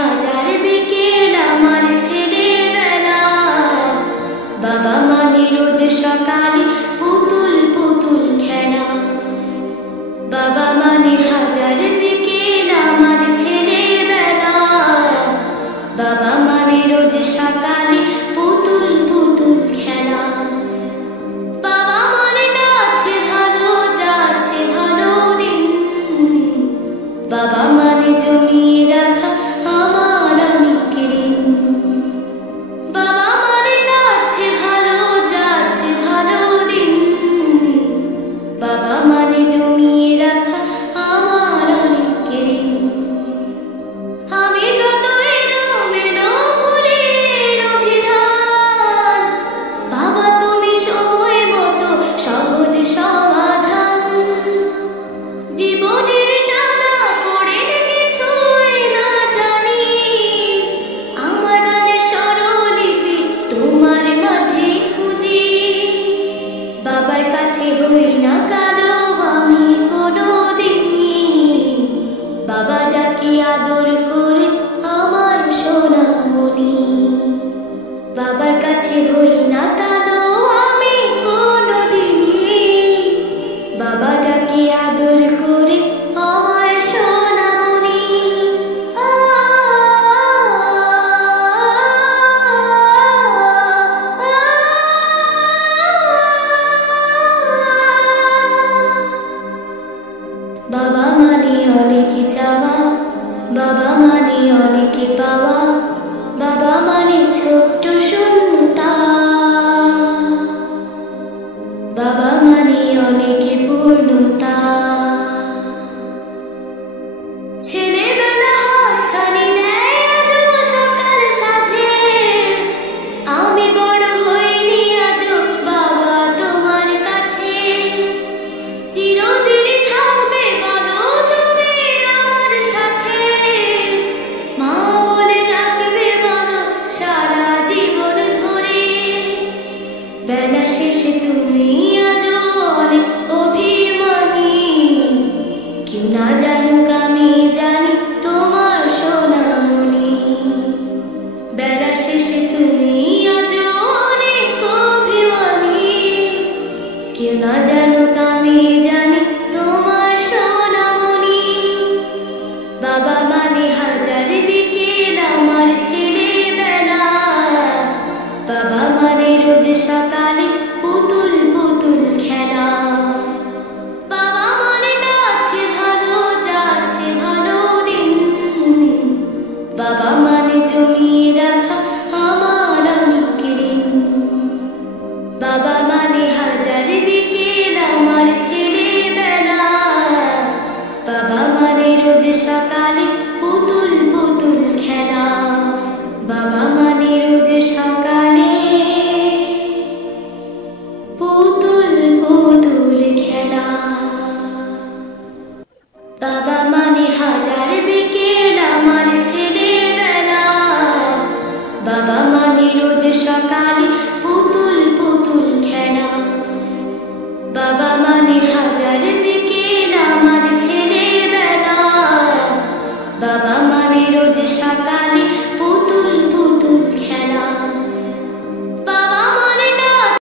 হাজার বিকেল আমার ছেলেবেলা। বাবা মানে রোজ সকালে পুতুল পুতুল খেলা। বাবা মানে হাজার বিকেল আমার ছেলেবেলা। বাবা মানে রোজ সকালে পুতুল পুতুল খেলা। বাবা মানে গাছে ভালো যাচ্ছে ভালো দিন। বাবা মানে জমিয়ে রাখা আমার অনেক ঋণ। বাবা মানে গাছে ভালো যাচ্ছে ভালো দিন। বাবা মানে জমিয়ে রাখা আমার অনেক ঋণ। আমি যত এলোমেলো ভুলের অভিধান, বাবা তুমি সময় মতো সহজ সমাধান। জীবনের টানা পড়ে কিছুই না জানি, আমার গানের স্বরলিপি তোমার মাঝে খুঁজি। বাবার কাছে হই না কালো আমি কোনো দিনই, বাবা ডাকি আদর করে আমার সোনামণি। বাবার কাছে হই না কালো আমি কোনো দিনই, বাবা ডাকি আদর করে আমার সোনামণি। বাবা মানে অনেক চাওয়া, বাবা মানে অনেক পাওয়া। বাবা মানে ছোট্ট শূন্যতা, বাবা মানে অনেক পূর্ণতা। ছেলেবেলা হাতছানি দেয় আজও সকাল সাজে, আমি বড় হইনি আজও বাবা তোমার কাছে। চিরদিনই থাকবে বলো তুমি আমার সাথে, মা বলে ডাকবে বলো সারা জীবন ধরে। বেলা শেষে তুমি আজও অনেক অভিমানী, কেউ না জানুক আমি জানি তোমার সোনামণি। বেলা শেষে তুমি আজও অনেক অভিমানী, কেউ না জানুক আমি জানি তোমার সোনামণি। বাবা মানে হাজার বিকেল আমার ছেলেবেলা। বাবা মানে রোজ সকালে পুতুল পুতুল খেলা। বাবা মানে গাছে ভালো যাচ্ছে ভালো দিন। বাবা মানে জমিয়ে রাখা আমার অনেক ঋণ। বাবা মানে হাজার বিকেল আমার ছেলেবেলা। বাবা মানে রোজ সকালে